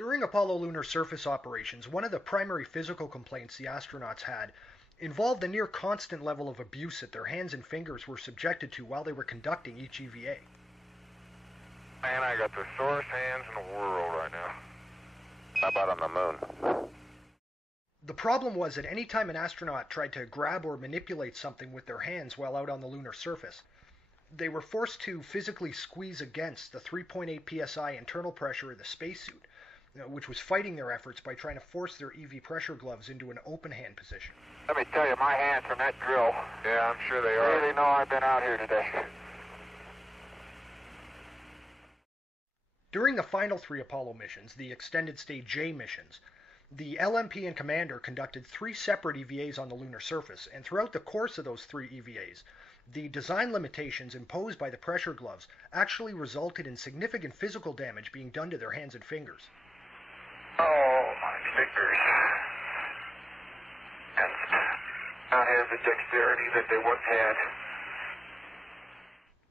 During Apollo lunar surface operations, one of the primary physical complaints the astronauts had involved the near constant level of abuse that their hands and fingers were subjected to while they were conducting each EVA. Man, I got the sorest hands in the world right now. How about on the moon? The problem was that any time an astronaut tried to grab or manipulate something with their hands while out on the lunar surface, they were forced to physically squeeze against the 3.8 psi internal pressure of the spacesuit, which was fighting their efforts by trying to force their EV pressure gloves into an open hand position. Let me tell you, my hands from that drill. Yeah, I'm sure they are. Really know I've been out here today. During the final 3 Apollo missions, the extended stay J missions, the LMP and commander conducted 3 separate EVAs on the lunar surface, and throughout the course of those 3 EVAs, the design limitations imposed by the pressure gloves actually resulted in significant physical damage being done to their hands and fingers. Oh, my fingers. And not have the dexterity that they once had.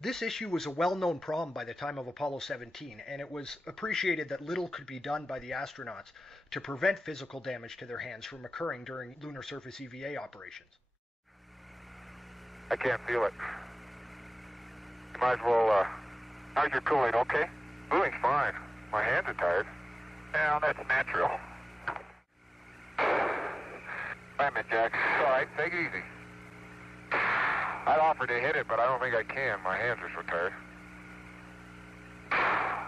This issue was a well-known problem by the time of Apollo 17, and it was appreciated that little could be done by the astronauts to prevent physical damage to their hands from occurring during lunar surface EVA operations. I can't feel it. You might as well, how's your cooling, okay? Cooling's fine. My hands are tired. Well, that's natural. Wait a minute, Jack. All right, take it easy. I'd offer to hit it, but I don't think I can. My hands are so tired. A lot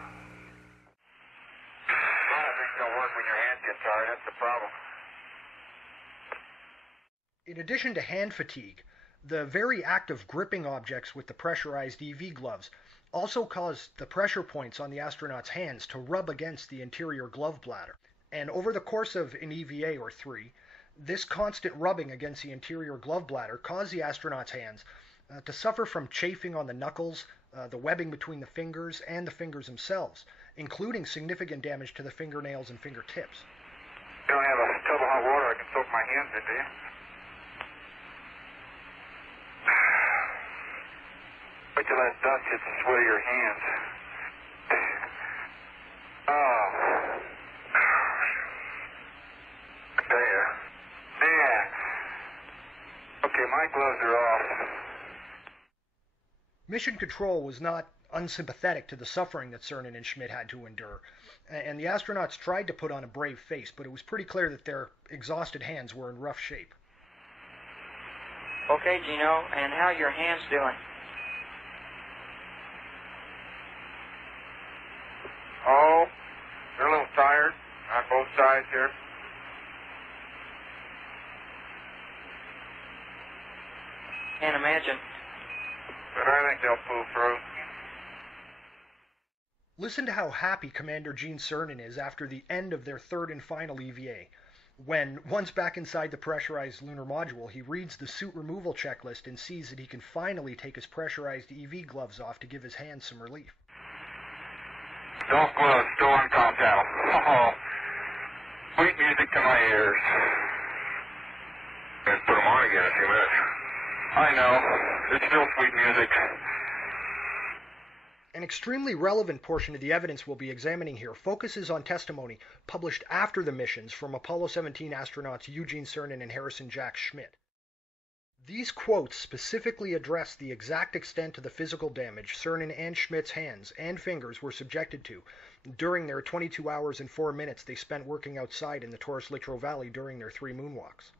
of things don't work when your hands get tired. That's the problem. In addition to hand fatigue, the very act of gripping objects with the pressurized EV gloves also caused the pressure points on the astronauts' hands to rub against the interior glove bladder. And over the course of an EVA or 3, this constant rubbing against the interior glove bladder caused the astronauts' hands to suffer from chafing on the knuckles, the webbing between the fingers, and the fingers themselves, including significant damage to the fingernails and fingertips. You don't have a tub of hot water I can soak my hands in, do you? Wait till that dust hits the sweat of your hands. Oh. I tell you. Man. Okay, my gloves are off. Mission Control was not unsympathetic to the suffering that Cernan and Schmidt had to endure, and the astronauts tried to put on a brave face, but it was pretty clear that their exhausted hands were in rough shape. Okay, Gino, and how are your hands doing? Oh, they're a little tired on both sides here. Can't imagine. But I think they'll pull through. Listen to how happy Commander Gene Cernan is after the end of their 3rd and final EVA, when, once back inside the pressurized lunar module, he reads the suit removal checklist and sees that he can finally take his pressurized EV gloves off to give his hands some relief. Those gloves still on contact. Oh, sweet music to my ears. Let's put them on again in a few minutes. I know. It's still sweet music. An extremely relevant portion of the evidence we'll be examining here focuses on testimony published after the missions from Apollo 17 astronauts Eugene Cernan and Harrison Jack Schmitt. These quotes specifically address the exact extent of the physical damage Cernan and Schmidt's hands and fingers were subjected to during their 22 hours and 4 minutes they spent working outside in the Taurus-Littrow Valley during their 3 moonwalks.